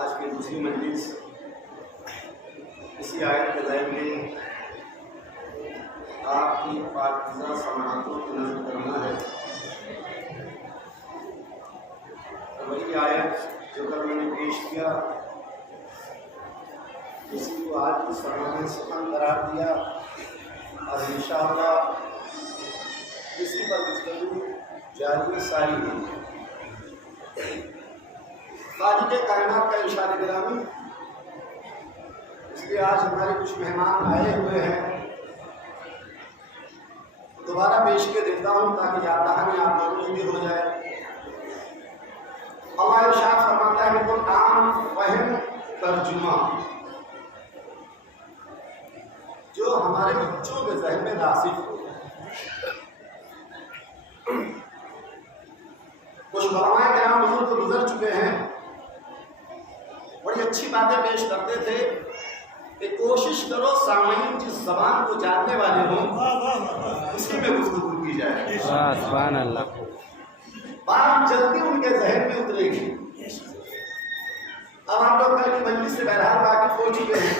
आज की दूसरी मजलिस इसी आयत के ज़ैन में आपकी पाकीज़ा समाअतों की नज़र करना है। तो वही आयत जो कल मैंने पेश किया इसी को आज की समाअत सुखन करार दिया और इंशाअल्लाह इसी पर गुफ्तगू जारी सारी होगी। खालिक़े कायनात का इरशाद गिरामी, इसलिए आज हमारे कुछ मेहमान आए हुए हैं, दोबारा पेश के देता हूँ ताकि याद दहानी आप लोगों की भी हो जाए। अल्लाह इरशाद फरमाता है कि कुरान फहम तर्जुमा, जो हमारे बच्चों के ज़हन में रासिख हो। कुछ उलमाए किराम बुजुर्ग तो गुजर चुके हैं, बड़ी अच्छी बातें पेश करते थे कि कोशिश करो सामईन जिस ज़बान को जानने वाले हों उसी में गुफ्तगू की जाए। सुभान अल्लाह, बात जल्दी उनके जहन में उतरेगी। अब आप लोग कल की मजलिस से बहरहाल वाकिफ हो चुके हैं।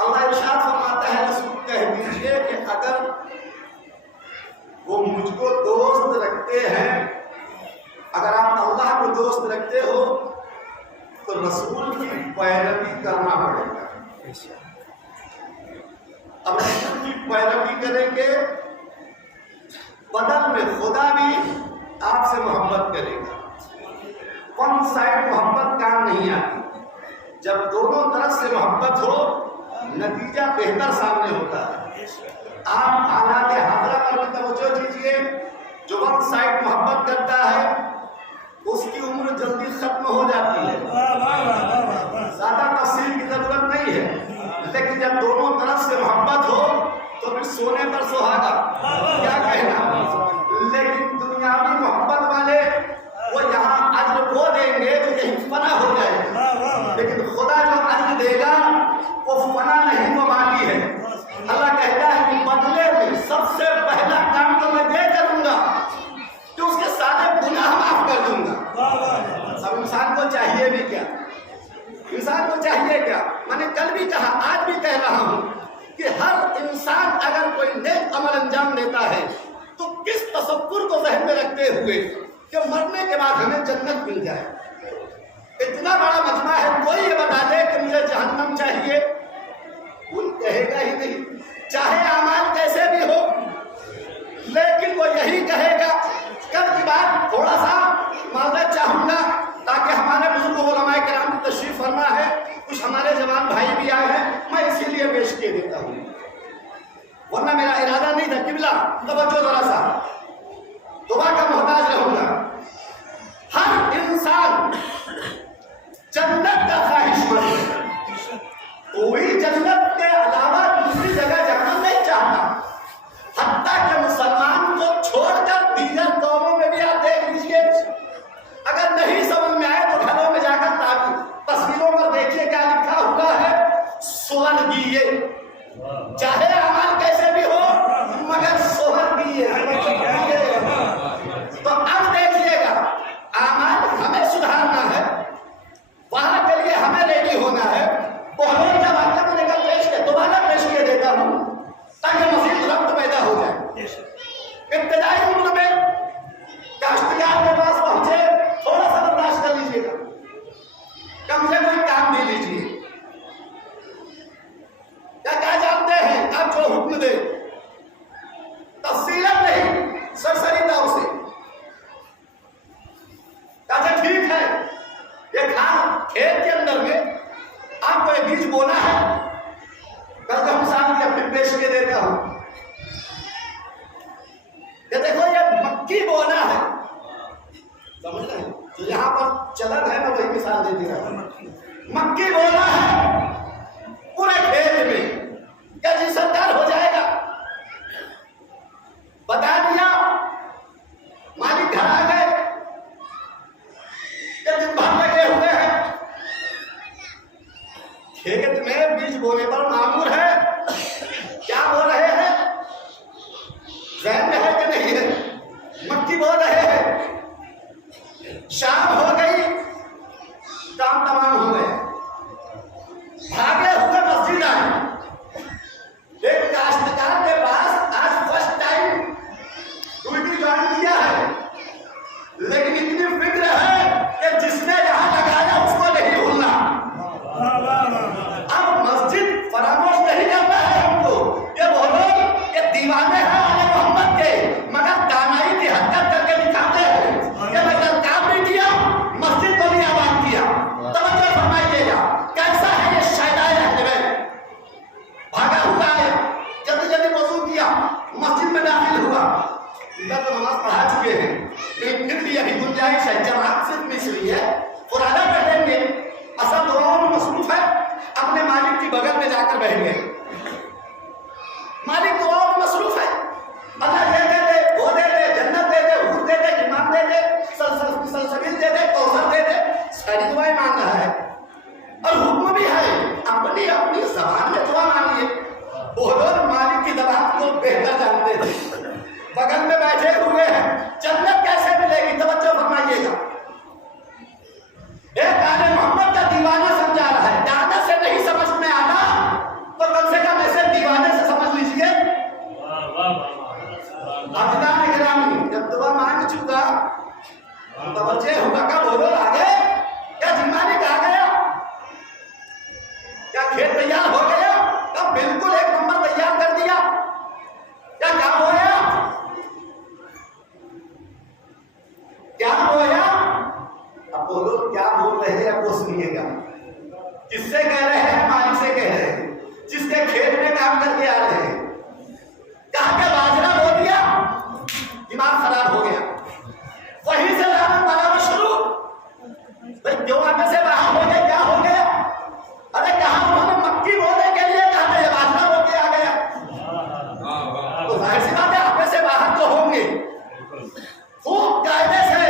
अल्लाह इरशाद फरमाता है रसूल कह दीजिए कि अगर वो मुझको दोस्त रखते हैं, अगर आप अल्लाह को दोस्त रखते हो तो रसूल की पैरवी करना पड़ेगा। अब रसूल की पैरवी करेंगे, बदल में खुदा भी आपसे मोहब्बत करेगा। वन साइड मोहब्बत काम नहीं आती, जब दोनों तरफ से मोहब्बत हो नतीजा बेहतर सामने होता है। आप हालात हादरा पर भी तवज्जो दीजिए। जो वन साइड मोहब्बत करता है उसकी उम्र जल्दी खत्म हो जाती है, ज्यादा तफसील की जरूरत नहीं है, लेकिन जब दोनों तरफ से मोहब्बत हो तो फिर सोने पर सुहागा, क्या कहना। लेकिन दुनियावी मोहब्बत वाले वो यहाँ अज्र वो देंगे तो यही फना हो जाए, लेकिन खुदा जो अज्र देगा वो फना नहीं, वो बाकी है। अल्लाह कहता है कि बदले में सबसे पहला काम तो मैं दे करूंगा कि उसके सारे गुनाह माफ कर दूंगा। अब इंसान को चाहिए भी क्या, इंसान को चाहिए क्या? मैंने कल भी कहा, आज भी कह रहा हूं कि हर इंसान अगर कोई नेक अमल अंजाम देता है तो किस तसव्वुर को ज़हन में रखते हुए कि मरने के बाद हमें जन्नत मिल जाए। इतना बड़ा मजमा है, कोई ये बता दे कि मुझे जहन्नम चाहिए, कोई कहेगा ही नहीं, चाहे अमाल कैसे भी हो, लेकिन वो यही कहेगा। कल की बात थोड़ा सा माजरत चाहूंगा ताकि हमारे बुजुर्ग उलमाए किराम की तशरीफ फरमा है, कुछ हमारे जवान भाई भी आए हैं, मैं इसीलिए पेश किए देता हूँ, वरना मेरा इरादा नहीं था। किबला तवज्जो जरा सा, दुआ का मोहताज रहूंगा। हर इंसान जन्नत का ख्वाहिशमंद है, कोई जन्नत के अलावा दूसरी जगह जाना नहीं चाहता। हत्ता के मुसलमान को छोड़कर दीगर कौमों में भी आप देख लीजिए, अगर नहीं समझ में आए तो घरों में जाकर तस्वीरों पर देखिए क्या लिखा हुआ है, स्वर्गीय। चाहे अमल कैसे भी हो मगर स्वर्गीय। तो मक्की बोना है, समझ रहे हैं? तो यहाँ पर चलन है, मैं वही मिसाल दे दे रहा हूँ। मक्की बोना है पूरे खेत में, क्या जी सरकार हो जाएगा? बता दिया, मालिक घर आ गए, दिन भर लगे हुए हैं खेत में, बीज बोने पर मामूर है, क्या बोल रहे हैं? जहन में है कि नहीं है? मक्की बोल रहे हैं। शाम हो गई, काम तमाम हो गए, भागे हुए मस्जिद आए। एक काश्तकार के पास आज फर्स्ट टाइम ड्यूटी ज्वाइन किया है, लेकिन इतनी फिक्र है कि जिसने जहां लगाया उसको नहीं भूलना। अब मस्जिद फरामोश नहीं करना है हमको। ये बोलो कि दीवाने हैं आले मोहम्मद के, मगर दानाई की हरकत करके दिखाते हैं कि मैं काम नहीं किया, मस्जिद को भी आबाद किया। तवज्जो फरमाइएगा, कैसा है ये शायदाए अहले बैत। भागा हुआ है, जल्दी जल्दी वजू किया, मस्जिद में दाखिल हुआ। इधर तो नमाज पढ़ा चुके हैं, लेकिन फिर भी अभी गुंजाइश है, जमात सिर्फ मिस हुई है, पुराना पढ़ेंगे। असल दुआओं में मसरूफ है, अपने मालिक की बगल में जाकर बैठ गए। मालिक दुआओं में मसरूफ है, अल्लाह ये दे दे, वो दे दे, जन्नत दे दे, हूर दे दे, ईमान दे दे, सलसबील दे दे, कौसर दे दे, सारी दुआएं मांग रहा है। और हुक्म भी है, अपनी अपनी ज़बान में दुआ मांगिए। वो लोग मालिक की ज़बान को बेहतर जानते थे, बगल में बैठे हुए हैं। जन्नत कैसे मिलेगी? तवज्जो फरमाइएगा। एक आले मोहम्मद का दीवाना समझा रहा है, दादा से नहीं समझ में आता तो कम से कम ऐसे दीवाने से समझ लीजिए। अब्दुल्लाह गिरामी जब दुआ मांग चुका, तवज्जो होगा, कब बोलो आ गए, क्या जिम्मानी आ गया, क्या खेत तैयार हो गया? कब बिल्कुल एक नंबर तैयार कर दिया, क्या काम हो गया? क्या बोया? अब बोलो क्या बोल रहे हैं, अब वो सुनिएगा। किससे कह रहे हैं? मालिक से कह रहे हैं, जिसके खेत में काम करके आ रहे हैं। कहा क्या बाजरा बो दिया, दिमाग खराब हो गया, वहीं से लानत बनाना शुरू। भाई क्यों हमें से बाहर हो गए, क्या हो गया? अरे कहा उन्होंने मक्की बोने के लिए कहा था, बाजरा बो के आ गया। तो जाहिर सी बात है हमें से बाहर तो होंगे। खूब कायदे से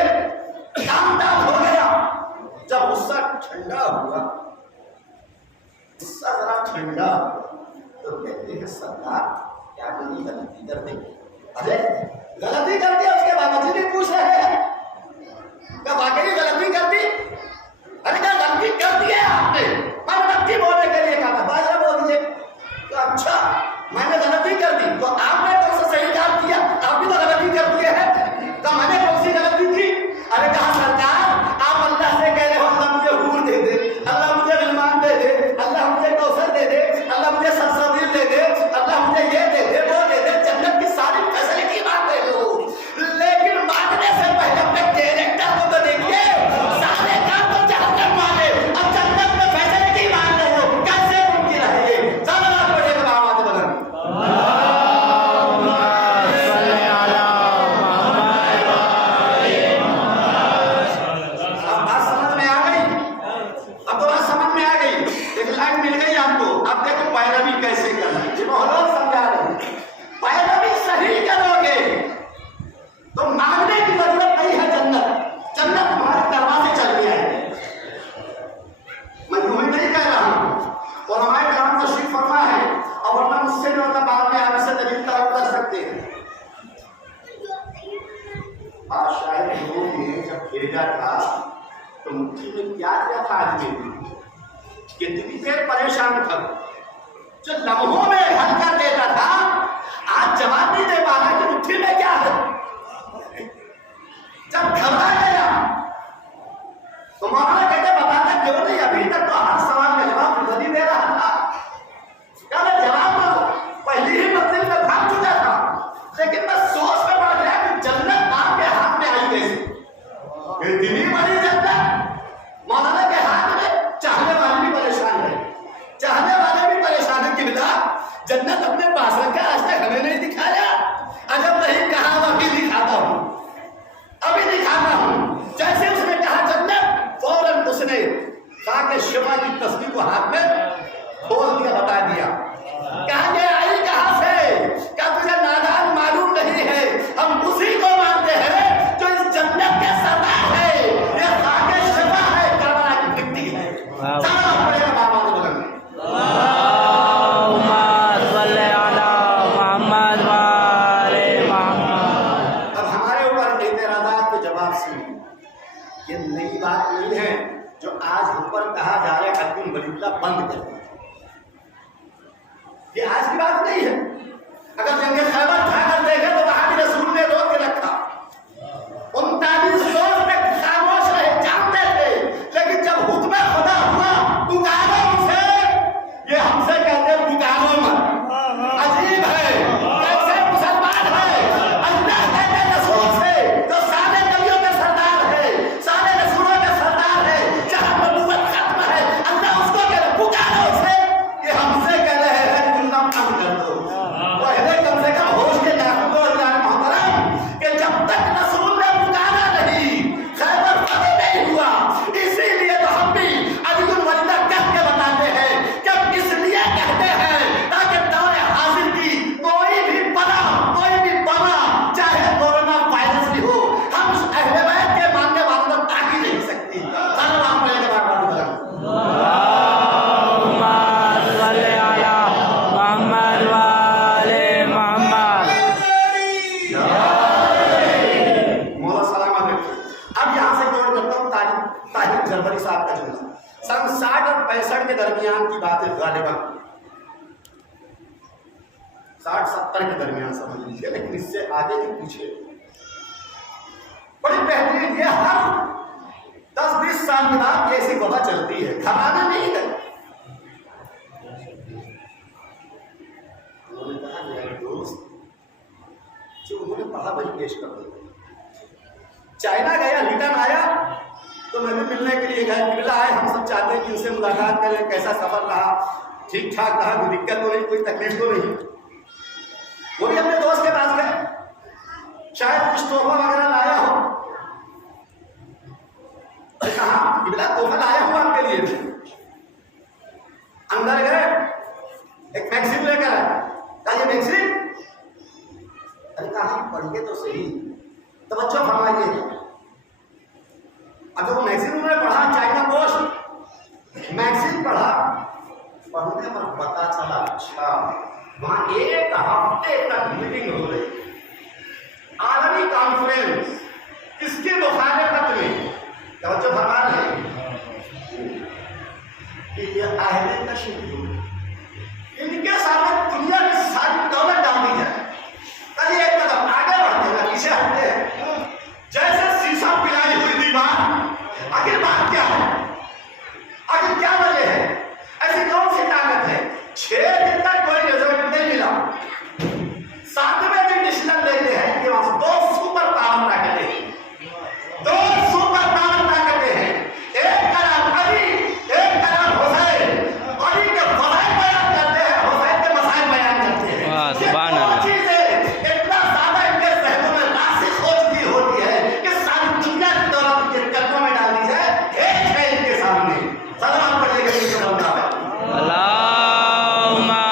काम हो गया। जब गुस्सा ठंडा हुआ, गुस्सा जरा ठंडा तो कहते हैं सरकार क्या कोई गलती कर दी? अरे गलती कर दी, उसके बाबा जी भी पूछ रहे हैं क्या वाकई गलती कर दी? अरे क्या गलती कर दी है आपने? मैंने मक्की बोलने के लिए कहा था, बाजरा बोल दीजिए। तो अच्छा मैंने गलती कर दी, तो आपने कौन सा सही काम किया? आप भी तो गलती कर दिए हैं। तो मैंने कौन सी गलती की? अरे कहा सरकार आप अल्लाह से कह रहे हो अल्लाह मुझे हूर दे दे, अल्लाह मुझे इल्मान दे दे, अल्लाह मुझे कौसर दे दे, अल्लाह मुझे सरसबील दे दे, अल्लाह मुझे ये दे दे, वो दे दे, जन्नत की सारी फैसिलिटी मांग रहे हो। लेकिन मांगने से पहले अपने कैरेक्टर को तो देखिए, सारे काम तो जहन्नम वाले, अब जन्नत में फैसिलिटी मांग रहे हो, कैसे मुमकिन है ये? सारा पड़ेगा आवाज बदल। तो मुट्ठी में क्या क्या था आदमी, कितनी देर परेशान था, जो लम्हों में हल कर देता था आज जवाब नहीं दे पा रहा कि मुट्ठी में क्या है। जब घबरा गया तो मौलाना कहते बताता क्यों नहीं, अभी तक तो हर सवाल का जवाब खुद ही दे रहा था। क्या जवाब पहली ही मंजिल में भाग चुका था, लेकिन मैं सोच में पड़ गया कि जन्नत आपके हाथ में आई कैसे? इतनी बड़ी जन्नत मौलाना के हाथ में। चाहने वाले भी परेशान है, चाहने वाले भी परेशान है कि जन्नत अपने पास रखा, आज तक हमें नहीं दिखाया। अजब नहीं ये नई बात नहीं है जो आज हम पर कहा जा रहा है हकीम वलीउल्लाह बंद कर दिया। ये आज की बात नहीं है। अगर जंगे खैबर जाकर देखे तो वहां भी रसूल ने रोक के रखा। 39 रोज तक खामोश रहे, जानते थे, लेकिन जब हुक्म खुदा हुआ पुकारो उसे, ये हमसे कहते पुकारो मत। अजीब है कैसे मुसलमान है, अल्लाह कहते रसूल से तो सारे नबियों के सरदार है, सारे रसूलों के सरदार है, जहां नबूवत खत्म है अल्लाह उसको कह रहे पुकारो उसे। ये हमसे कह रहे हैं गुल्ला बंद कर दो। पहले कम से कम होश के लाखों मोहतरम कि जब तक रसूल ने पुकारा नहीं खैबर फतेह नहीं हुआ। इसीलिए तो हम भी अलीउल वलील्लाह कह के बताते हैं कि इसलिए कहते हैं ताकि दौरे हाजिर की कोई भी बना चाहे कोरोना वायरस भी हो, हम अहले बैत के मानने वालों को ताक ही नहीं सकती। सल्लल्लाहु अलैहि जनवरी साहब का जुमला सन 60 और 65 के दरमियान की बात है, गालिबन 60-70 के दरमियान समझ लीजिए, लेकिन इससे आगे नहीं पूछे। बड़ी बेहतरीन, ये हर 10-20 साल के बाद ऐसी वबा चलती है, घबराना नहीं है। उन्होंने कहा मेरे दोस्त जो उन्होंने पढ़ा वही पेश कर दिया। चाइना गया, रिटर्न आया तो मैं भी मिलने के लिए गया, मिला है, हम सब चाहते हैं कि उनसे मुलाकात करें, कैसा सफर रहा, ठीक ठाक रहा, कोई दिक्कत तो नहीं, कोई तकलीफ तो नहीं। वो भी अपने दोस्त के पास गए, शायद कुछ तोहफा वगैरह लाया हो। कहा बिला तोहफा लाया हूं आपके लिए। अंदर गए, एक मैगजीन लेकर आए, कहा ये मैगजीन, अरे कहा पढ़िए तो सही, तवज्जो फरमाइए। अब जब वो मैगजीन उन्होंने पढ़ा, चाइना पोस्ट मैगजीन पढ़ा, पढ़ने पर पता चला अच्छा वहां 1 हफ्ते तक मीटिंग हो रही, आलमी कॉन्फ्रेंस, किसके मुखालिफत में, तवज्जो फरमा रहे कि ये अहले तशद्दुद, इनके सामने दुनिया की सारी दौलत डाल दी जाए, कभी एक कदम आगे बढ़ते हैं पीछे हटते हैं, जैसे शीशा पिलाई हुई दीवार। आखिर बात क्या है, आखिर क्या वजह है, ऐसी कौन सी ताकत है? 6 दिन तक कोई रिजल्ट नहीं मिला, 7वें दिन डिसीजन लेते हैं कि वहां 2 सुपर पावर ताकतें हैं, 2 सुपर पावर ताकतें हैं, एक का नाम अली, एक का नाम हुसैन। अली के फज़ाइल बयान करते हैं, हुसैन के मसाइल बयान करते हैं। सुभान अल्लाह, चीजें इतना ज्यादा इनके ज़हनों में रासिख़ हो चुकी होती है कि सारी दुनिया की दौलत के कदमों में डाल दी जाए, एक है इनके सामने। सलाम पढ़िएगा इनके बंदा है, अल्लाहुम्मा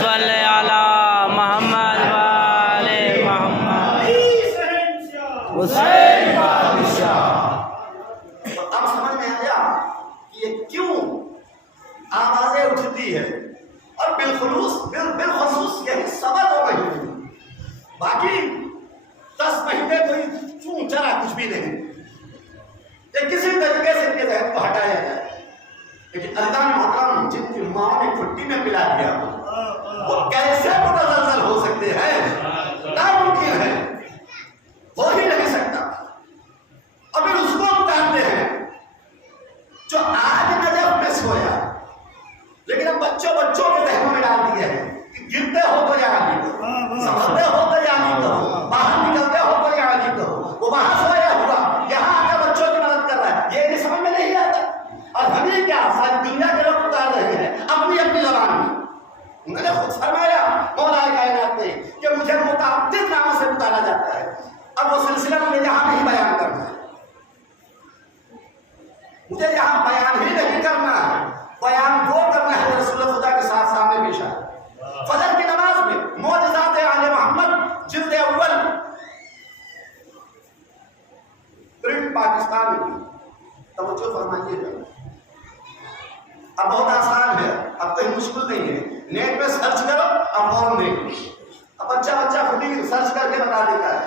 सल्ली अला मुहम्मद व आले मुहम्मद। हुसैन बादशाह। तो अब समझ में आया कि ये क्यों आवाजें उठती है, और बिलखुसूस यही सबब हो गई है। बाकी 10 महीने कोई चूं चरा कुछ भी नहीं, ये किसी तरीके से इनके जहन को हटाया जाए। लेकिन अल्लाह ने मोहतरम जिनकी माँ ने खुट्टी में पिला दिया वो कैसे मुतज़लज़ल हो सकते हैं? नामुमकिन है, हो ही नहीं सकता। और फिर उसको उतारते हैं जो आज नजफ में सोया, लेकिन अब बच्चों के जहनों में डाल दिया है कि गिरते हो तो यहाँ नहीं करो, संभलते हो तो यहाँ नहीं करो, बाहर निकलते हो तो यहाँ नहीं करो। वो वहां सोया हुआ यहाँ आकर बच्चों की मदद कर रहा है, ये समझ में नहीं आता। और हमें क्या, सारी दुनिया के लोग उतार रहे हैं अपनी अपनी जबान में। उन्होंने खुद फरमाया मौला कायनात ने कि मुझे मुतअद्दिद नामों से उतारा जाता है। अब वो सिलसिला मुझे यहाँ नहीं बयान करना है, मुझे यहाँ बयान ही नहीं करना है, बयान वो करना है रसूल खुदा के साथ सामने पेश आए। फजर की नमाज में मौजज़ात आले मोहम्मद जिल्द अव्वल प्रिंट पाकिस्तान में, तवज्जो फरमाइएगा। अब बहुत आसान है, अब कोई मुश्किल नहीं है, नेट पे सर्च करो अब फॉर्म नहीं, अब बच्चा खुद ही सर्च करके बता देता है।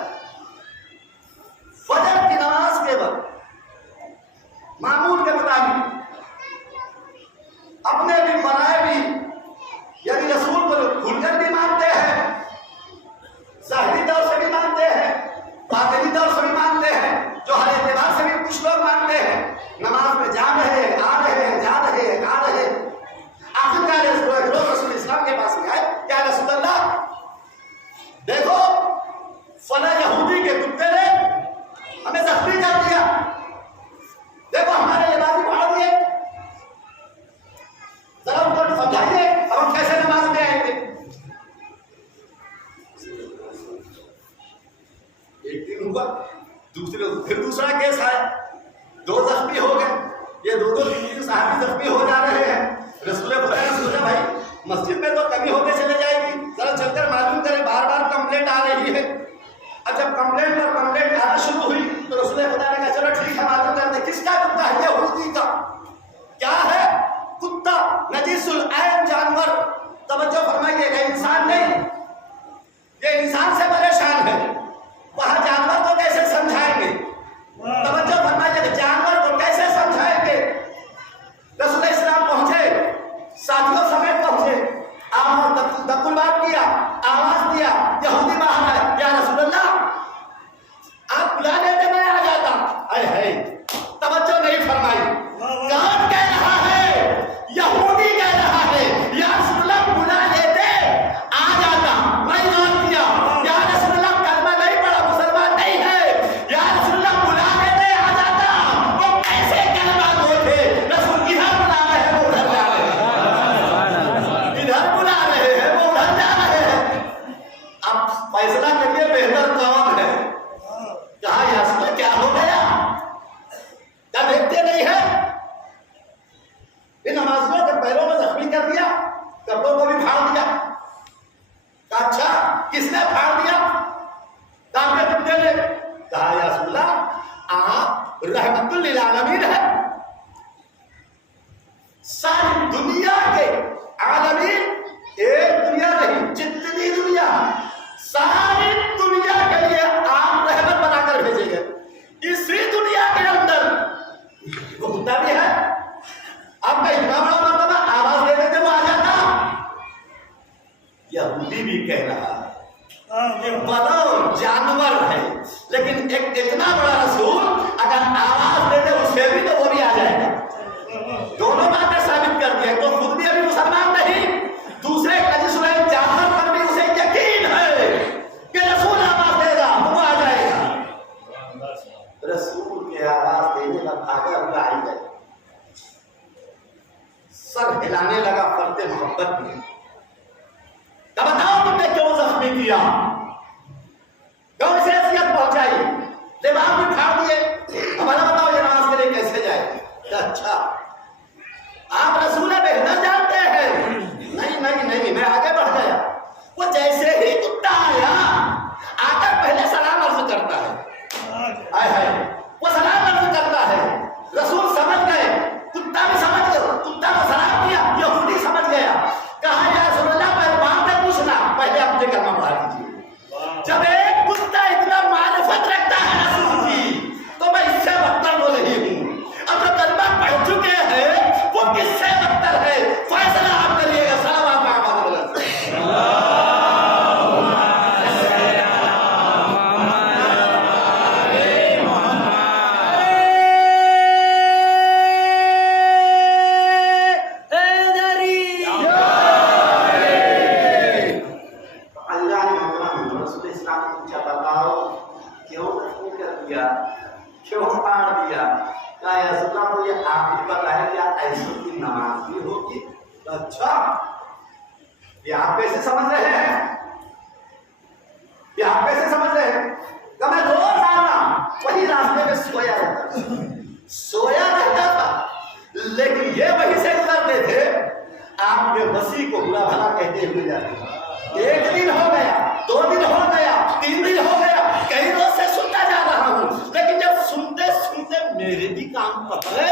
फजर की नमाज के वक्त हुआ। फिर दूसरा केस आया, 2 जख्मी हो गए, ये 2-3 साहब जख्मी हो जा रहे हैं। रसूल खुदा ने सोचा भाई मस्जिद में तो कमी होते चले जाएगी, जरा चलकर मालूम करें, बार बार कंप्लेंट आ रही है। अब जब कंप्लेंट पर कंप्लेंट आना शुरू हुई तो रसूल खुदा ने कहा चलो ठीक है मालूम करते किसका कुत्ता है, यहूदी का। क्या है? कुत्ता, नजीसुल ऐन जानवर। तवज्जो फरमाइएगा, इंसान नहीं, ये इंसान से परेशान है, वहां जानवर को कैसे समझाएंगे? तवज्जो फरमाइएगा, जानवर को कैसे समझाएंगे? रसूल इस्लाम पहुंचे, साथियों समेत पहुंचे, दकुल बात किया, आवाज दिया, यहूदी बाहर आए, या रसूलल्लाह आप बुला लेते मैं आ जाता। अरे है तवज्जो नहीं फरमाई, कौन कह रहा है? यहूदी कह रहा है, या रसूलल्लाह बुला लेते आ जाता। मैं गौर किया, या रसूलल्लाह कलमा नहीं पढ़ा, मुसलमान नहीं है, या रसूलल्लाह बुला लेते आ जाता। वो कैसे कलमा गो थे? रसूल इधर बुला रहे हैं, वो उधर जा रहे हैं, इधर बुला रहे हैं, वो उधर जा रहे हैं। अब फैसला करिए बेहतर कौन है? कहा या रसूलल्लाह क्या हो गया? क्या देखते नहीं है? इन नमाजियों के पैरों में जख्मी कर दिया, कपड़ों को भी फाड़ दिया। अच्छा किसने फाड़ दिया? आपके कुत्ते ने। कहा या रसूलल्लाह आप रहमतुल लिल आलमीन है, सारी दुनिया के आलमीन, एक दुनिया नहीं जितनी दुनिया, सारी दुनिया के लिए आप रहमत बनाकर भेजे गए। इसी दुनिया के अंदर वो कुत्ता भी है, आपका इतना बड़ा मर्तबा, आवाज दे देते वो आ जाता। यहूदी भी कह रहा है बताओ जानवर है, लेकिन एक इतना बड़ा रसूल अगर आवाज दे दे उसे भी तो वो भी आ जाएगा। दोनों बातें साबित कर दिया, तो खुद भी अभी मुसलमान नहीं, दूसरे नजीसुल ऐन जानवर पर भी उसे यकीन है कि रसूल आवाज देगा तो वो आ जाएगा। रसूल के आवाज देने का भागा हुआ आई है, सर हिलाने लगा फर्ते मोहब्बत में। तब बताओ तुमने क्यों जख्मी किया, क्यों इसे अजियत पहुंचाई, दिमाग में फाड़ दिए। हमारा बताओ ये नमाज के लिए कैसे जाए? अच्छा आप रसूल बेहतर जानते हैं। नहीं नहीं नहीं, मैं आगे बढ़ गया। वो जैसे ही कुत्ता आया आकर पहले सलाम अर्ज करता है, आए हाय वो सलाम अर्ज करता है। रसूल समझ गए, कुत्ता भी समझ गया, कुत्ता को सलाम किया, यहूदी समझ गया। कहा या रसूलल्लाह पर बात में पूछना, पहले अपने कलमा पढ़ा दीजिए। जब एक कुत्ता इतना मारिफत रखता है रसूल की, तो मैं इससे बदतर बोल रही हूँ। अब जो कलमा पढ़ चुके हैं वो किससे बदतर है? फैसला आप करिएगा। सलाम आप क्यों फाड़ दिया? क्या रसूलल्लाह को ये आप ही पता है क्या ऐसी की नमाज भी होगी? अच्छा ये आप कैसे समझ रहे हैं? ये आप कैसे समझ रहे हैं? तो मैं रोजाना वही रास्ते में सोया रहता था, लेकिन ये वही से गुजरते थे, आपके वसी को बुरा भला कहते हुए जाते। एक दिन हो गया, 2 दिन हो गया, 3 दिन हो गया, कई रोज से सुनता जा रहा हूं, लेकिन जब सुनते सुनते मेरे भी कान पकड़े,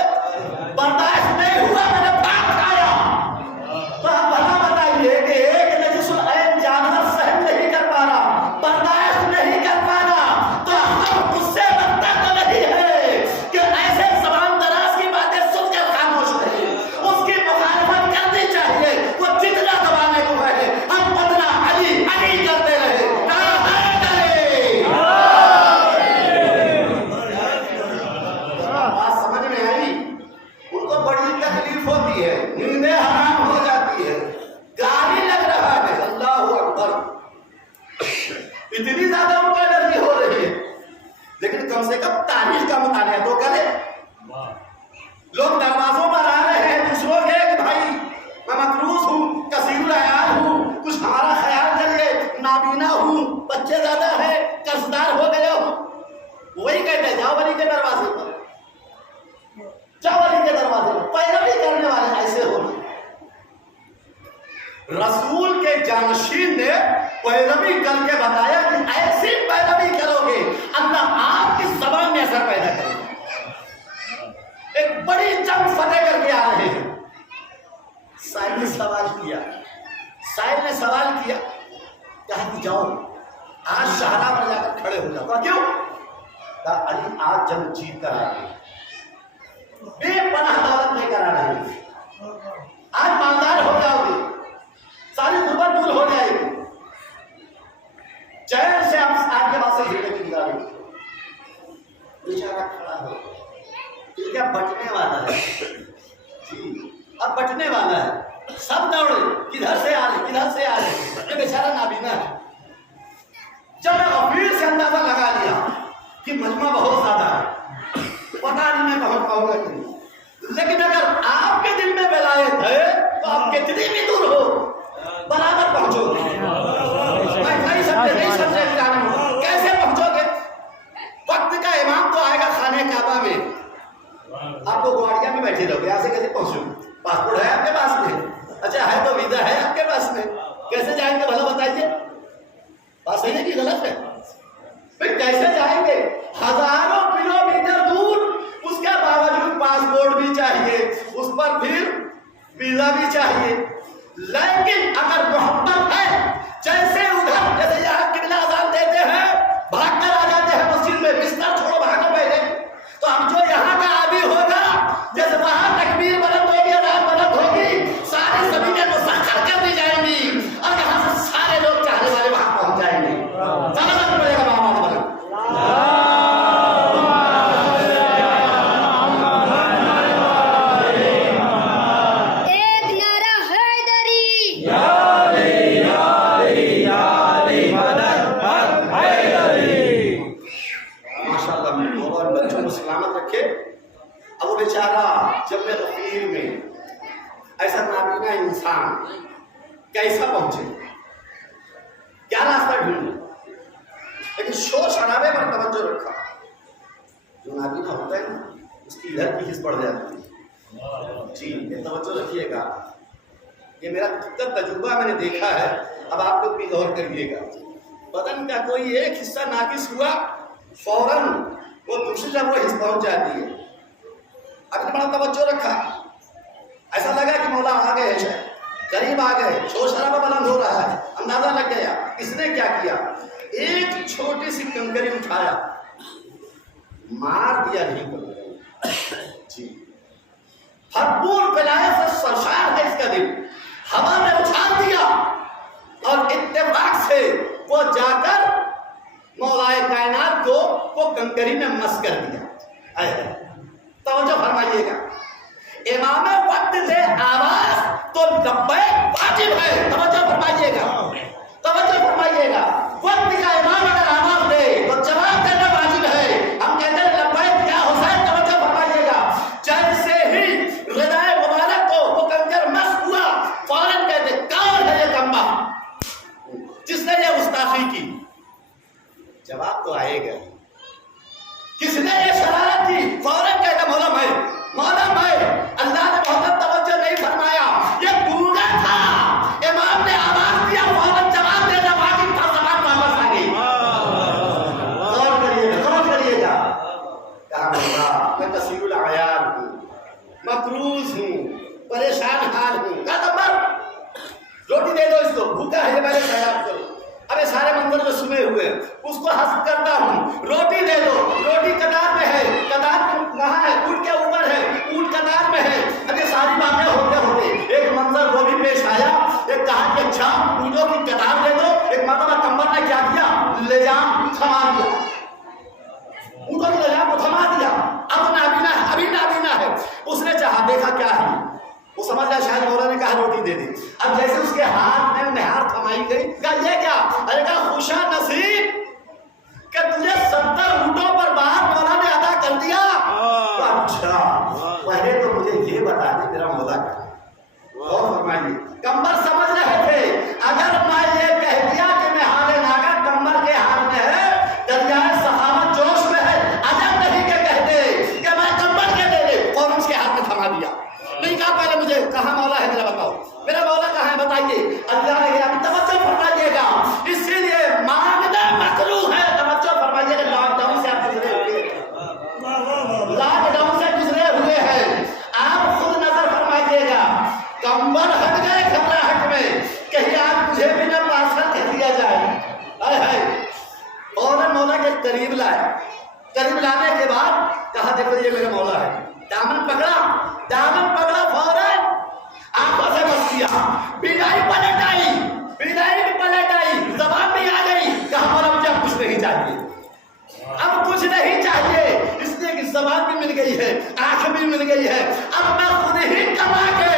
बर्दाश्त नहीं हुआ, मैंने बात खाया। तो आप भला बताइए कि एक नजीसुल ऐन जानवर सहन नहीं कर पा रहा, बर्दाश्त नहीं कर पा रहा, तो हम उससे बदतर तो नहीं है कि ऐसे जबान दराज की बातें सुनकर खामोश रहे। उसकी मुखालफत करनी चाहिए, वो जितना दबाने को है हम उतना अली अली करते रहे। बात समझ में आई? उनको बड़ी तकलीफ होती है, नींदें हराम हो जाती है, गाली लग रहा है, अल्लाह अकबर, इतनी ज्यादा उनको एनर्जी हो रही है, लेकिन कम से कम तारीख का मुताबिक तो करे। लोग दरवाजों पर आ रहे हैं, दूसरों के कि भाई मैं मकरूज हूँ, कसीरुल अयाल हूँ, कुछ हमारा ख्याल करिए, नाबीना हूँ, बच्चे ज्यादा है, कर्जदार हो गया हूँ। खड़े हो जाओ। कहा क्यों? कहा अली आज जंग जीत कर आ गए, बेपनाह दौलत लेकर आ रहे हैं, आज मालदार हो जाओगे, सारी गुर्बत दूर हो जाएगी, चैन से आप आपके पास से जिंदगी गुजारेंगे। बेचारा खड़ा हो गया, क्या बचने वाला है जी, अब बचने वाला है। सब दौड़े, किधर से आ रहे, किधर से आ रहे, ये बेचारा नाबीना है। जब मैं गफीर से अंदाजा लगा लिया कि मजमा बहुत ज्यादा है, पता नहीं मैं पहुंच पाऊंगा कि नहीं, लेकिन अगर आपके दिल में विलायत है तो आप कितनी भी दूर हो बराबर पहुंचोगे। नहीं समझे कैसे पहुंचोगे? वक्त का इमाम तो आएगा खाने काबा में, आपको ग्वाड़िया में बैठे रहोगे, यहाँ से कैसे पहुंचो? पासपोर्ट है आपके पास में? अच्छा है तो वीजा है आपके पास में, कैसे जाएंगे भला बताइए? बात सही है कि गलत है? फिर कैसे जाएंगे? हजारों किलोमीटर दूर, उसके बावजूद पासपोर्ट भी चाहिए, उस पर फिर वीजा भी चाहिए। लेकिन अगर मोहब्बत है, जैसे उधर जैसे यहाँ किबला अजान देते हैं, भाग कर आ जाते हैं मस्जिद में, बिस्तर छोड़ो भागो पहले, तो हम जो यहाँ का आदि होगा, जैसे वहां तकबीर बुलंद होगी, अजान बुलंद होगी, सारी ज़मीनें मुसख्खर कर दी जाएंगी और यहाँ से सारे लोग चाहने वाले वहां पहुंच जाएंगे। समझना पड़ेगा मोहम्मद बलंद। सलामत रखे। अब वो बेचारा जब मैं तकरीर में ऐसा नाबीना इंसान कैसा पहुंचे, क्या रास्ता ढूंढे, लेकिन शोर शराबे पर तवज्जो रखा। जो नाबीना होता है ना, उसकी इधर की हिस्स बढ़ जाती है जी, ये तवज्जो रखिएगा। ये मेरा तजुर्बा मैंने देखा है, अब आप लोग भी गौर करिएगा। बदन का कोई एक हिस्सा नाकिस हुआ, फौरन वो दूसरी जब वो हिस्स पहुंच जाती है। अभी बड़ा तवज्जो रखा, ऐसा लगा कि मौला आ गए हैं, करीब आ गए, शोर शराबा बुलंद हो रहा है, अंदाजा लग गया। इसने क्या किया? एक छोटी सी कंकरी उठाया, मार दिया नहीं जी, भरपूर पिलाए से सरशार है इसका दिल, हवा में उछाल दिया और इत्तेफाक से वो जाकर मौलाए कायनात को वो कंकरी में मस कर दिया। तवज्जो फरमाइएगा, इमाम वक्त से आवाज तो लब्बैक वाजिब है। तवज्जो फरमाइएगा, तवज्जो फरमाइएगा। वक्त का इमाम अगर आवाज दे तो जवाब देना वाजिब है। हम कहते हैं लब्बैक या हुसैन, तवज्जो फरमाइएगा। जैसे ही हृदय मुबारक को वो कंकर मस हुआ, फौरन कहते कौन है ये कम्मा जिसने ये गुस्ताखी की? जवाब तो आएगा, किसने ये शरारत की? फौरन कहता मौला मैं, मौला मैं। अल्लाह ने बहुत तवज्जो नहीं फरमाया, ये गूंगा था, इमाम ने आवाज दिया, फौरन जवाब देना वाजिब था, जवाब वापस आ गई। गौर करिएगा, गौर करिएगा। कहा मौला मैं तस्वीरुल आयात हूँ, मकरूज हूँ, परेशान हाल हूँ। कहा रोटी दे दो इसको, भूखा है, पहले ख्याल करो। अरे सारे मंदिर जो सुने हुए उसको हस्ब करता हूँ, रोटी दे दो। रोटी कतार में है, कतार कहाँ है? ऊँट के ऊपर है, ऊँट कतार में है। अरे सारी बातें होते होते एक मंजर वो भी पेश आया। एक कहा कि अच्छा ऊँटों की कतार दे दो। एक मरतबा कंबर ने क्या किया? लेजाम थमा दिया, ऊँटों की लेजाम को थमा दिया। अब नाबीना है, अभी नाबीना है। उसने चाहा, देखा क्या है, वो समझ गया शायद मौला ने कहा रोटी दे दी। अब जैसे उसके हाथ में निहार थमाई गई, कहा ये क्या? अरे कहा खुशा नसीब कि तुझे 70 ऊँटों पर बाहर मौला ने अदा कर दिया। तो अच्छा पहले तो मुझे ये बता दे मेरा मौला का। और फरमाइए, कंबर समझ रहे थे अगर मैं ये कह दिया कि मैं हाले नागा कंबर के हाथ में है, दरियाए सहाबत जोश में है, अजब नहीं के कह दे कि मैं कंबर के दे दे, और उसके हाथ में थमा दिया। नहीं कहा पहले मुझे कहा मौला है मेरा फौरन मौला के करीब लाए। करीब लाने के बाद कहा देखो ये मेरा मौला है। दामन पकड़ा फौरन आंखों से बस किया। बिदाई पलट आई, जबान भी आ गई। कहा मौला मुझे अब कुछ नहीं चाहिए, अब कुछ नहीं चाहिए, इसलिए कि जबान भी मिल गई है, आंख भी मिल गई है। अब मैं खुद ही कमा के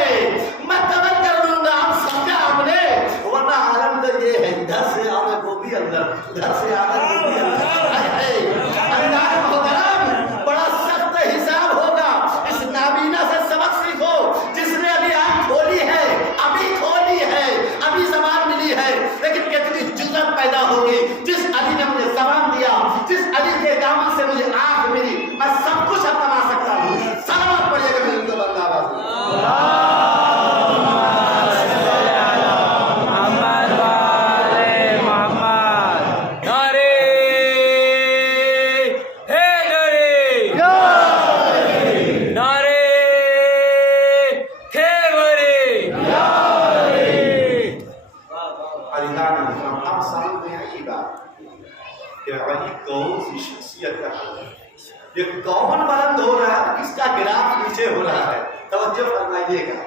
मैं कमर कर लूंगा। आप समझा आपने? वरना आलम तो ये है, इधर से आवे वो भी अंदर, उधर से आवे वो भी अंदर। अल्लाह मोहतरम, बड़ा सख्त हिसाब होगा। इस नाबीना से सबक सीखो, जिसने अभी आंख खोली है, अभी जबान मिली है, लेकिन कितनी जुर्रत पैदा होगी। जिस अली ने मुझे जबान दिया, जिस अली के दामन से मुझे आंख मिली, मैं सब कुछ अब कमा सकता हूँ। सलामत पड़िएगा मेरे उनके ये कौन बुलंद हो रहा है, किसका गिराफ नीचे हो रहा है, तवज्जो फरमाइएगा।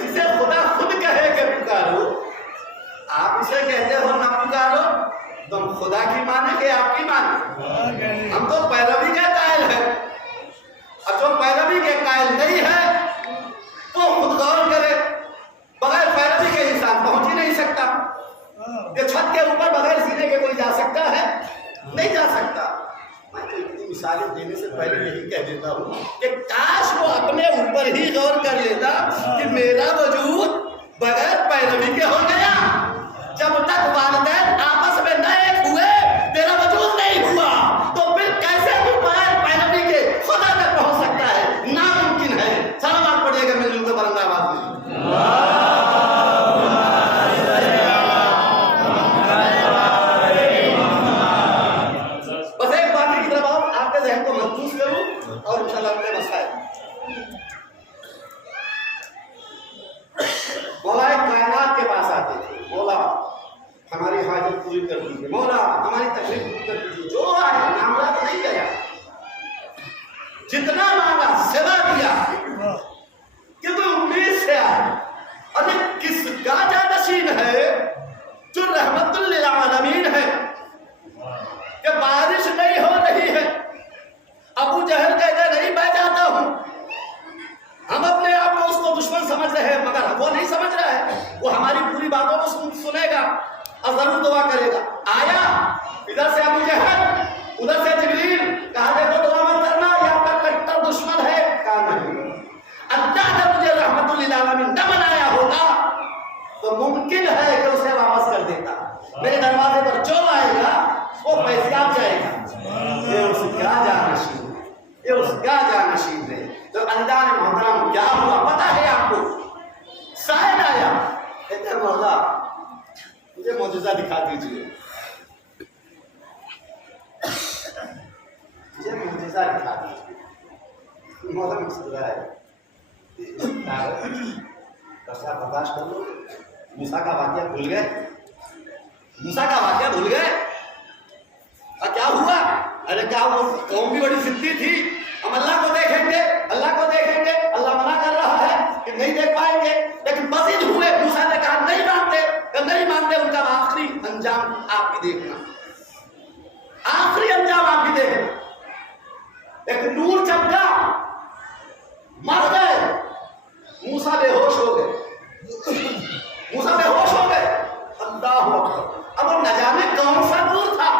जिसे खुदा खुद कहे कि पुकारो, आप इसे कहते हो न पुकारो, तुम खुदा की माने कि आपकी माने? हम तो पैरवी के कायल है। अब जो पैरवी के कायल नहीं है तो खुद गौर करे। बगैर पैरवी के इंसान पहुंच ही नहीं सकता। ये छत के ऊपर बगैर सीने के कोई जा सकता है? नहीं जा सकता। मैं तो इतनी मिसालें देने से पहले यही कह देता हूँ कि काश वो अपने ऊपर ही गौर कर लेता कि मेरा वजूद बगैर पैरवी के हो गया। जब तक वालिदैन आपस में न एक हुए, तेरा वजूद नहीं हुआ, तो फिर कैसे तू बगैर पैरवी के खुदा तक पहुंच सकता है? नामुमकिन है। सलामत पड़िएगा मेरे लोग औरंगाबाद में। और इंशाअल्लाह अपने मसाइल मौला कायनात के पास आते थे। मौला हमारी हाजत पूरी कर दीजिए, मौला हमारी तकलीफ पूरी कर दीजिए। जो आए मामला तो नहीं किया, जितना मांगा सेवा दिया, क्योंकि उम्मीद से आए। अरे किसका जानशीन है जो रहमतुल लिल आलमीन है कि बारिश नहीं हो रही है। अबू जहल कहता नहीं मैं जाता हूं। हम अपने आप को उसको दुश्मन समझ रहे हैं, मगर वो नहीं समझ रहा है। वो हमारी पूरी बातों को सुनेगा और जरूर दुआ करेगा। आया इधर से अबू जहल, उधर से जिब्रील। कहा देखो दुआ मत करना, ये आपका कट्टर दुश्मन है। कहा नहीं, अल्लाह ने मुझे रहमतुल लिल आलमीन न बनाया होता तो मुमकिन है कि उसे वापस कर देता। मेरे दरवाजे पर जो आएगा वो पैसियाब जाएगा। ये उसका जानशीन, ये उसका जानशीन है। तो अल्लाह ने मोहतरम क्या हुआ पता है आपको? शायद आया, कहते मौला मुझे मौजूदा दिखा दीजिए, मुझे मौजूदा दिखा दीजिए। मौला मुस्कुराए, बर्दाश्त कर लो। मूसा का वाकया भूल गए? मूसा का वाकया भूल गए? क्या हुआ? अरे क्या वो कौम भी बड़ी जिद्दी थी, हम अल्लाह को देखेंगे, अल्लाह को देखेंगे। अल्लाह मना कर रहा है कि नहीं देख पाएंगे, लेकिन मज़ीद हुए। मूसा ने कहा नहीं मानते, नहीं मानते। उनका आखिरी अंजाम आप भी देखना, आखिरी अंजाम आप भी देखना। एक नूर चमका, मर गए। मूसा बेहोश हो गए, मूसा बेहोश हो गए। अल्लाह अब वो न जाने कौन सा नूर था,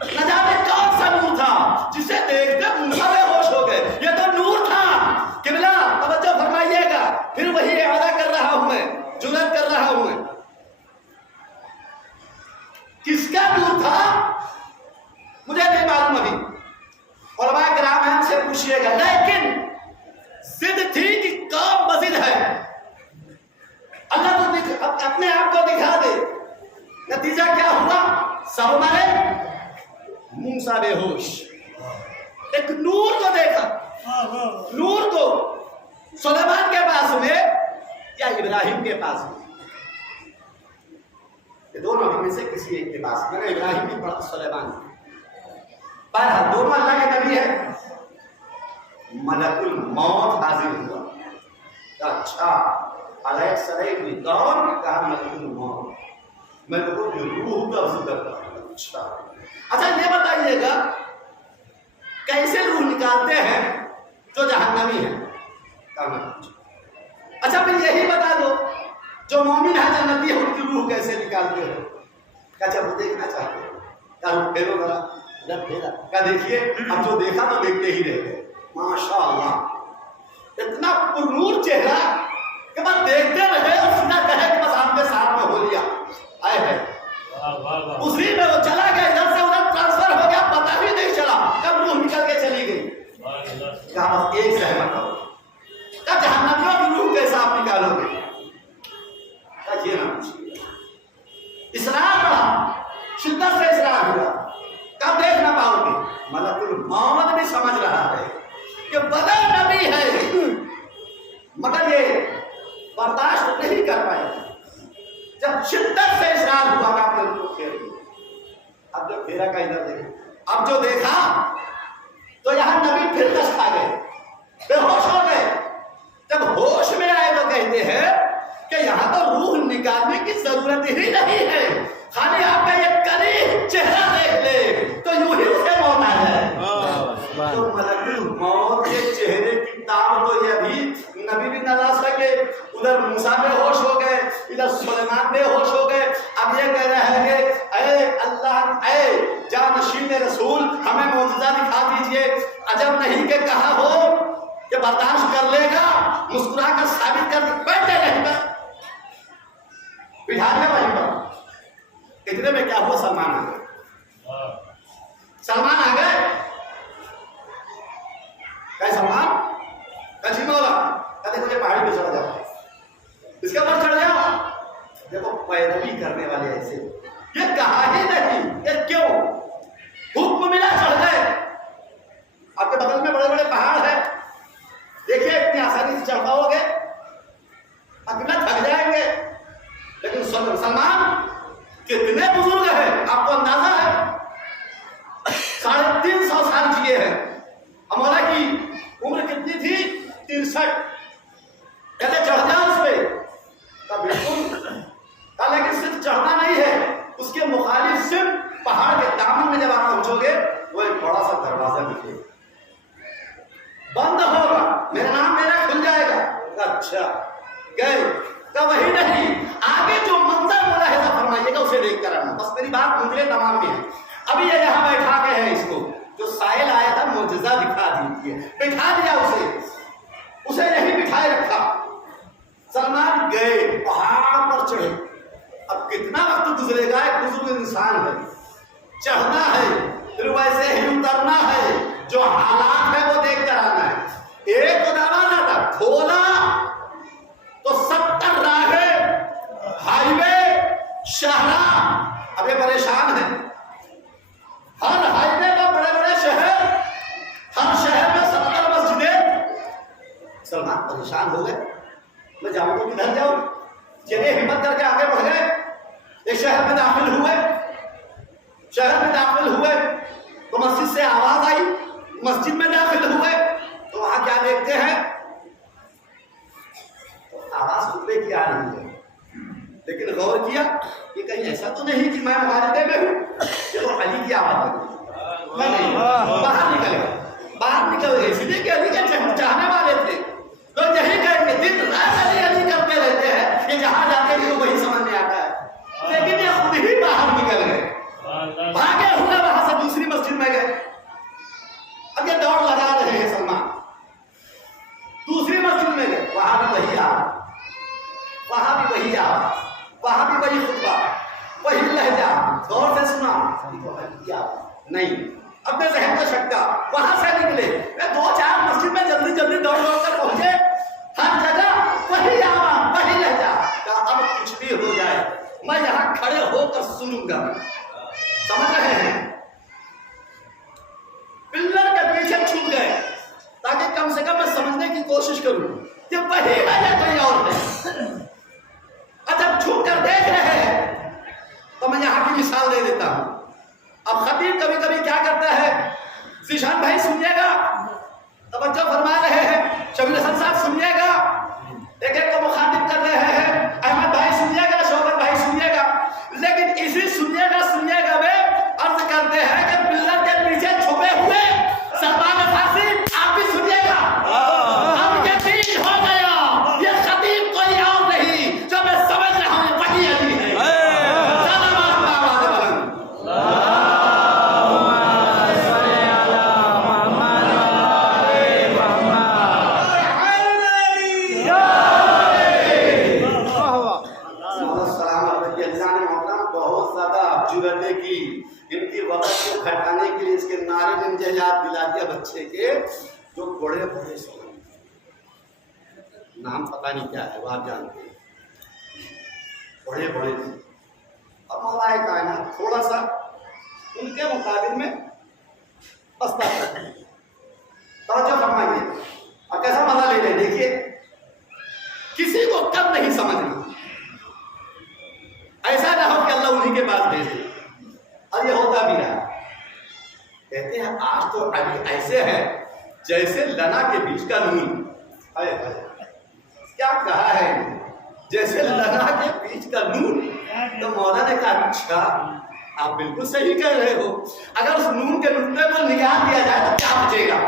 न जाने कौन सा नूर था जिसे देखकर मूसा बेहोश हो गए। ये तो नूर था। किबला तवज्जो फरमाइएगा, फिर वही इरादा कर रहा हूं मैं, जुर्रत कर रहा हूं मैं। किसका नूर था मुझे नहीं मालूम अभी, उलमा किराम हैं, हमसे पूछिएगा। लेकिन जिद थी कि कौन मस्जिद है, अल्लाह तो अपने आप को दिखा दे। नतीजा क्या हुआ? सब मरे, मूसा बेहोश। एक नूर को देखा, नूर को सुलेमान के पास हुए या इब्राहिम के पास हुए? कि दो नबी में से किसी एक के पास, मैंने इब्राहिम भी पढ़ा, सुलेमान पर दोनों अल्लाह के नबी है। मलकुल मौत हाजिर हुआ, अच्छा कहा मलकुल मौत, मैं तो रूह कब्ज करता। अच्छा ये बताइएगा कैसे रूह निकालते हैं जो जहन्नमी है? अच्छा फिर यही बता दो जो मोमिन है जन्नती है उनकी रूह कैसे निकालते हो? क्या वो देखना चाहते हो? क्या रूह फेरो जरा जब फेरा क्या देखिए, अब जो देखा तो देखते ही रह गए। माशाअल्लाह इतना पुरनूर चेहरा कि बस देखते रहे और सीधा कहे कि बस आपके साथ में हो लिया आए है। उसी में वो चला गया, इधर से उधर ट्रांसफर हो गया, पता भी नहीं चला कब रूह निकल के चली गई। कहा बस एक सहमत हो, कब जहन्नमियों की रूह कैसा आप निकालोगे? ये ना पूछिए। इसरार बढ़ा, शिद्दत से इसरार हुआ, कब देख ना पाओगे? मलकुल मौत भी समझ रहा है कि बदल नबी है, मगर ये बर्दाश्त नहीं कर पाएगा। जब शिद्दत से इसरार हुआ कि आपने उनको फेर दिया। अब जो फेरा का इधर देखा, अब जो देखा तो यहां नबी फिर दस खा गए, बेहोश हो गए। जब होश में आए तो कहते हैं कि यहां तो रूह निकालने की जरूरत ही नहीं है, खाली आपका ये करीब चेहरा देख ले तो यूं ही उसे मौत आ जाए। तो मलकुल मौत के चेहरे की ताब तो ये अभी नबी भी न ला सके। उधर मूसा बेहोश हो गए, इधर सुलेमान बेहोश हो गए। अब ये कह रहे हैं कि ऐ अल्लाह, ऐ जानशीन रसूल, हमें मौजूदा दिखा दीजिए। अजब नहीं कि कहा हो कि बर्दाश्त कर लेगा, मुस्कुरा कर साबित कर बैठे रहेगा, बिठाने वहीं पर। इतने में क्या हुआ, सलमान आ गए। सलमान आ गए, क्या सलमान कची मौला कहते मुझे पहाड़ी पे चढ़ जाओ, इसके ऊपर चढ़ जाओ। देखो पैरवी करने वाले ऐसे, ये कहा ही नहीं, ये क्यों हुक्म मिला चढ़ गए। आपके बगल में बड़े बड़े पहाड़ है, देखिए इतनी आसानी से चढ़ पाओगे? अकेला थक जाएंगे। लेकिन सलमान कितने बुजुर्ग है आपको अंदाजा है, 350 साल जिए हैं। हमारा की उम्र कितनी थी? 63। कहते चढ़ जाओ उस पे, बिल्कुल। लेकिन सिर्फ चढ़ना नहीं है, उसके मुखालिफ सिर्फ पहाड़ के दामन में जब आप पहुंचोगे वो एक बड़ा सा दरवाजा दिखेगा, बंद होगा, मेरा नाम मेरा खुल जाएगा। अच्छा गए का वही नहीं, आगे जो मंजर बोला है सब फरमाइएगा, उसे देख कर आना। बस मेरी बात मुझे तमाम में है। अभी ये यहाँ बैठा के है, इसको जो साहिल आया था मोजज़ा दिखा दीजिए, बिठा दिया उसे यही बिठाए रखा। सलमान गए, पहाड़ पर चढ़े। अब कितना वक्त गुजरेगा, एक बुजुर्ग इंसान है, चढ़ना है फिर वैसे ही उतरना है, जो हालात है वो देख कर आना है। एक दरवाजा था, खोला तो 70 राहें, हाईवे, शहरा। अब ये परेशान है, हर हाईवे पर बड़े बड़े शहर, हर शहर में 70 मस्जिदें। सलमान परेशान हो गए, मैं जाऊँ तो किधर जाऊँ? चलिए हिम्मत करके आगे बढ़ गए। एक शहर में दाखिल हुए, शहर में दाखिल हुए तो मस्जिद से आवाज आई। मस्जिद में दाखिल हुए तो वहां क्या देखते हैं, तो आवाज खुतबे की आ रही है, लेकिन गौर किया कि कहीं ऐसा तो नहीं कि मैं मुहाजिरे में हूं, ये तो अली की आवाज है। मैं नहीं, बाहर निकल गए, बाहर निकल गए, इसलिए कि अली के चाहने वाले थे तो यही कहेंगे, दिन रात अली करते रहते हैं, ये जहां जाते हैं तो वही समझ में आता है। लेकिन ये खुद ही बाहर निकल गए, भागे हुए वहां से दूसरी मस्जिद में गए। अब ये दौड़ लगा रहे हैं सलमान, दूसरी मस्जिद में गए, वहां भी वही आवाज, वहां भी वही आवाज, वहां भी वही खुतबा, वही लहजा। गौर से सुना, नहीं अपने जहन का शक्का। वहां से निकले, 2-4 मस्जिद में जल्दी जल्दी दौड़ दौड़ कर पहुंचे, हर जगह वही आवाज, वही लहजा। अब कुछ भी हो जाए मैं यहां खड़े होकर सुनूंगा। समझ रहे हैं? पिल्लर के पीछे छुप गए ताकि कम से कम मैं समझने की कोशिश करूं कि वही है या कोई और है। जब छुप कर देख रहे हैं ज़ीशान भाई सुनिएगा, तवज्जो फरमा रहे हैं, शबीर हसन साहब सुनिएगा, एक एक को मुखातिब कर रहे हैं, अहमद भाई सुनिएगा, शोभत भाई सुनिएगा। लेकिन इसी सुनिएगा में अर्ज करते हैं कि पिल्लर के पीछे छुपे हुए सलमान फारसी आप भी सुनिएगा। अब ये चीज हो गया, ये खतीब कोई और नहीं, जो मैं समझ रहा हूँ वही अली है। की इनकी वक़्त को घटाने के लिए इसके नारे ने मुझे याद दिला दिया बच्चे के जो बड़े बड़े नाम पता नहीं क्या है, वो आप जानते हैं, बड़े बड़े। अब मौलाए कायनात थोड़ा सा उनके मुकाबिल में पछता है। तवज्जो फरमाइए, अब कैसा मजा ले रहे, देखिए किसी को कब नहीं समझना, ऐसा ना हो कि अल्लाह उन्हीं के पास भेजे। और ये होता भी रहा। कहते हैं आज तो अली ऐसे है जैसे लना के बीच का नून। क्या कहा है, जैसे लना के बीच का नून। तो मौला ने कहा अच्छा आप बिल्कुल सही कह रहे हो, अगर उस नून के नुक्ते पर निगाह दिया जाए तो क्या बचेगा,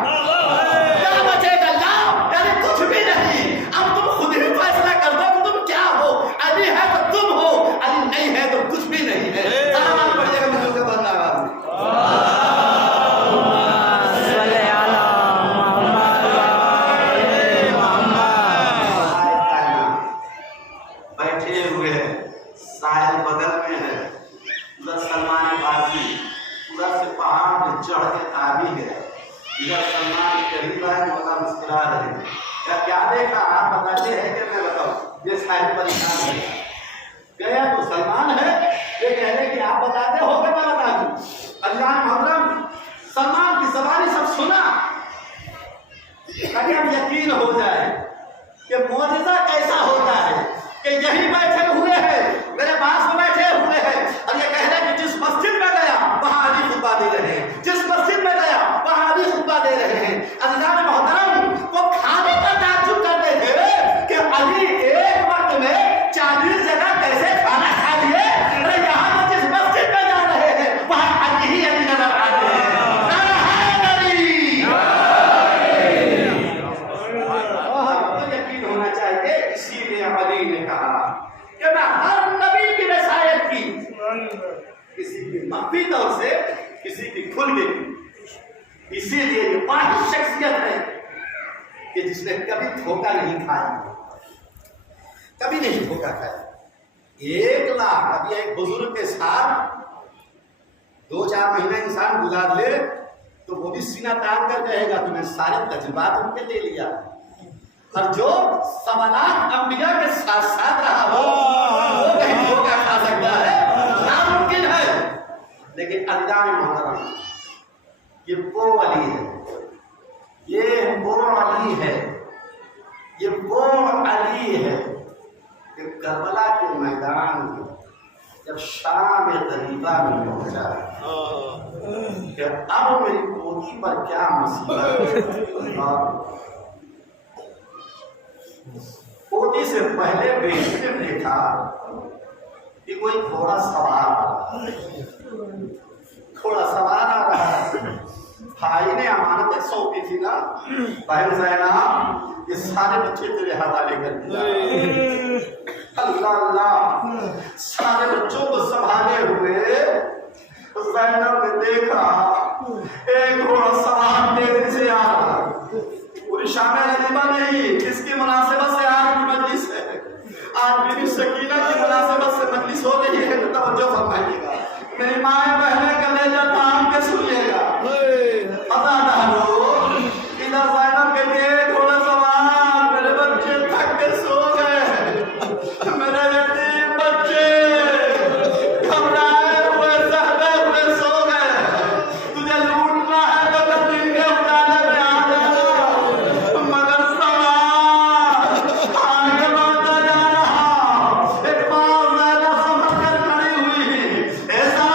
क्या बचेगा? लाभ यानी कुछ भी नहीं। अब तुम खुद ही फैसला कर दो कि तुम क्या हो, अली है तो तुम हो, अली नहीं है तो कुछ भी नहीं है। क्या देखा आप बताते हैं कि मैं बताऊं, ये शायद परेशान है गया तो सलमान है, ये कह रहे कि आप बताते हो कि मैं बता दूं। अल्लाह मोहतरम सलमान की सवारी सब सुना ताकि हम यकीन हो जाए कि मौजज़ा कैसा होता है कि यही बैठे हुए हैं, मेरे पास में बैठे हुए हैं और ये कह रहे कि जिस मस्जिद में गया वहां अली खुतबा दे रहे हैं, जिस मस्जिद में गया वहां अली खुतबा दे रहे हैं। अल्लाह मोहतरम को खाने का ताज्जुब करते थे कि अली एक वक्त में 40 जगह कैसे खाना खा लिए। अरे यहाँ तो जिस मस्जिद में जा रहे हैं वहां अली ही अली नजर आ रहे हैं। तो यकीन होना चाहिए, इसीलिए अली ने कहा कि मैं हर नबी की रसायत की, किसी की मख्फी तौर से किसी की खुल के की। इसीलिए ये वाहिद शख्सियत है कि जिसने कभी धोखा नहीं खाया, कभी नहीं धोखा खाया। 1 लाख अभी एक बुजुर्ग के साथ 2-4 महीना इंसान गुजार ले तो वो भी सीना तान कर कहेगा कि मैं सारे तजुर्बात उनके ले लिया। और जो 1.25 लाख अंबिया के साथ साथ रहा हो वो कहीं धोखा खा सकता है, नामुमकिन है। लेकिन अल्लाह मोहतरम ये वो अली है, ये वो अली है, ये वो अली है कि करबला के मैदान में जब शाम तरीबा में पहुंचा कि अब मेरी पोती पर क्या मुसीबत। और पोती से पहले बेटी ने देखा कि कोई घोड़ा सवार आ रहा है। भाई ने अमानत सौंपी थी ना, बहन ज़ैनब ये सारे बच्चे तेरे हवाले कर दिया। अल्लाह अल्लाह, सारे बच्चों को संभाले हुए ज़ैनब ने देखा एक घोड़ा सवार तेजी से आ रहा। पूरी शाम गरीबा नहीं, इसकी मुनासिबत से आज की मजलिस है, आज मेरी सकीना की मुनासिबत से मजलिस हो रही है। तवज्जो फरमाइएगा, मेरी माँ बहनें कलेजा थाम के सुनिएगा। पता ना लो इधर ज़ैनब के लिए घोड़ा सवार, मेरे बच्चे थक के सो गए, मेरे यतीम बच्चे घबराए हुए सहमे हुए सो गए। तुझे लूटना है तो दिन के उजाले में आ जाना, मगर सवार आगे बढ़ता जा रहा। एक बार ज़ैनब संभल कर खड़ी हुई, ऐसा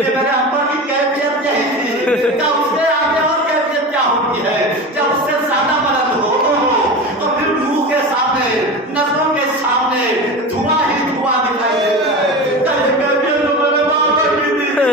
ये मेरे अम्मा की कैफियत यही थी। क्या उससे आगे और कैफियत क्या होती है? जब उससे ज्यादा बुलंद हो तो फिर मुंह के सामने, नजरों के सामने धुआं ही धुआं दिखाई देता है। कहीं कैफियत तो मेरे बाबा की थी।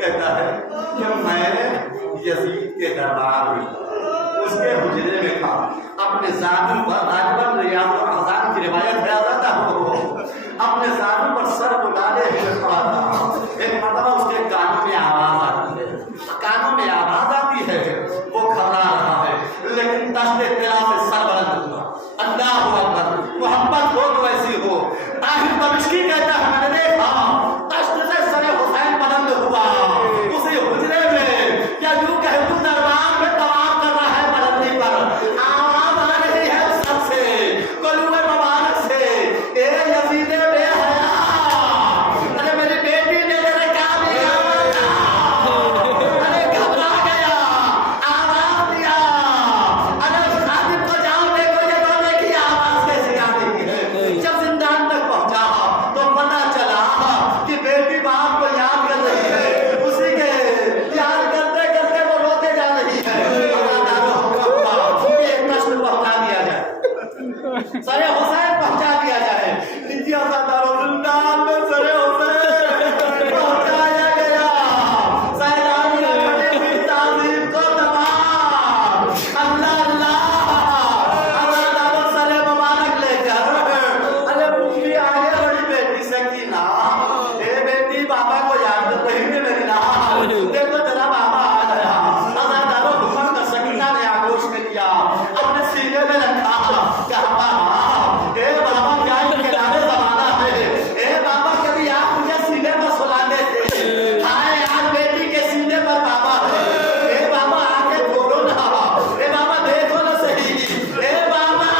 कहता है कि मैं यजीद के दरबार में उसके हुजरे में था, अपने जादू पर राजबन रियाज और खजान की रिवायत है, अपने जादू पर सर उठाने हुए खड़ा था। एक मरतबा उसके कानों में आवाज आती है, कानों में आवाज आती है, वो घबरा रहा है, लेकिन दस्ते तेरा से सर बुलंद हुआ। अल्लाह अकबर, मोहब्बत हो तो ऐसी हो। ताहिर दमिश्की कहता है मैंने देखा दस्त से सरे हुसैन बुलंद हुआ उसी हुजरे में, क्या यूं कह तू दरबार में तवाफ कर रहा है बुलंदी पर, आवाज आ रही है सर से, कलूए मुबारक से, ए यजीद बेहया, अरे मेरी बेटी ने तेरे काम लिया, अरे घबरा गया, आवाज दिया, अरे खादिम को जाओ देखो ये रोने की आवाज कैसे आ रही है। जब जिंदान तक पहुंचा तो पता चला कि बेटी बाप को याद कर रही है, उसी के याद करते करते वो रोते जा रही है। एक प्रश्न पहुंचा दिया जाए, सरे हुसैन पहुंचा दिया जाए, जिंदान में सरे हुसैन पहुंचाया गया। सैलानी अपनी हुई ताज़ीम को तमाम, अल्लाह अल्लाह सरे मुबारक लेकर, अरे पूछी आगे बड़ी बेटी सकीना, ए बेटी बाबा को याद कर रही है मेरी ना, देखो तेरा बाबा आ गया। अल्लाह हुक्म कर सकीना ने आगोश में लिया, अपने सीने में रखा, कहा बाबा, ए बाबा क्या इनके लाने जमाना है, ए बाबा कभी आप मुझे सीने पर सुला देते, हाय आज बेटी के सीने पर बाबा है, ए बाबा आगे खोलो ना, ए बाबा देखो ना सही, ए बाबा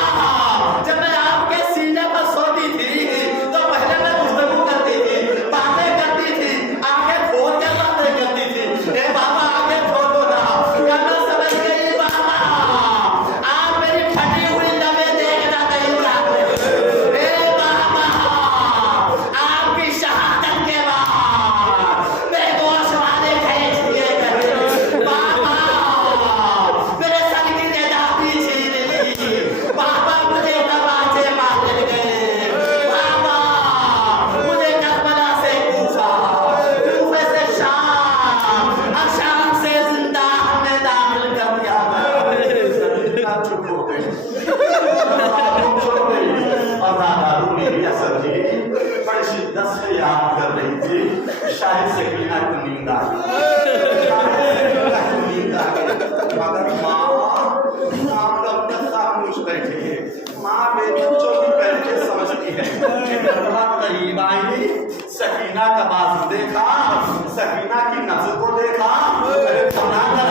जब मैं आपके सीने पर सोती थी तो पहले मैं गुफ्तगू करती थी, बातें करती थी, आगे खोल के बातें करती थी, ए बाबा आगे खोलो ना, क्या मैं समझ गई बाबा, आप मेरी फटी हुई लबें देखना नहीं चाहते, ए बाबा आपकी शहादत के बाद बेहोश वाले खींच लिए गए, बाबा मेरे सर की निजाती छीन ली, बाबा मुझे तमाचे मारे गए, बाबा मुझे करबला से कूफा, कूफे से शाम और शाम से जिंदान में दाखिल कर दिया। चुप हो गई और राधा रूनी असर जी बड़ी शिद्दत से याद कर रही थी। शायद सकीना को नींद आ गई, मगर माँ आप खामोश बैठी है, माँ बेटी चोरी करके समझती है करीब आई, सकीना का बाजू देखा, सकीना की नजर को देखा, अरे घबरा कर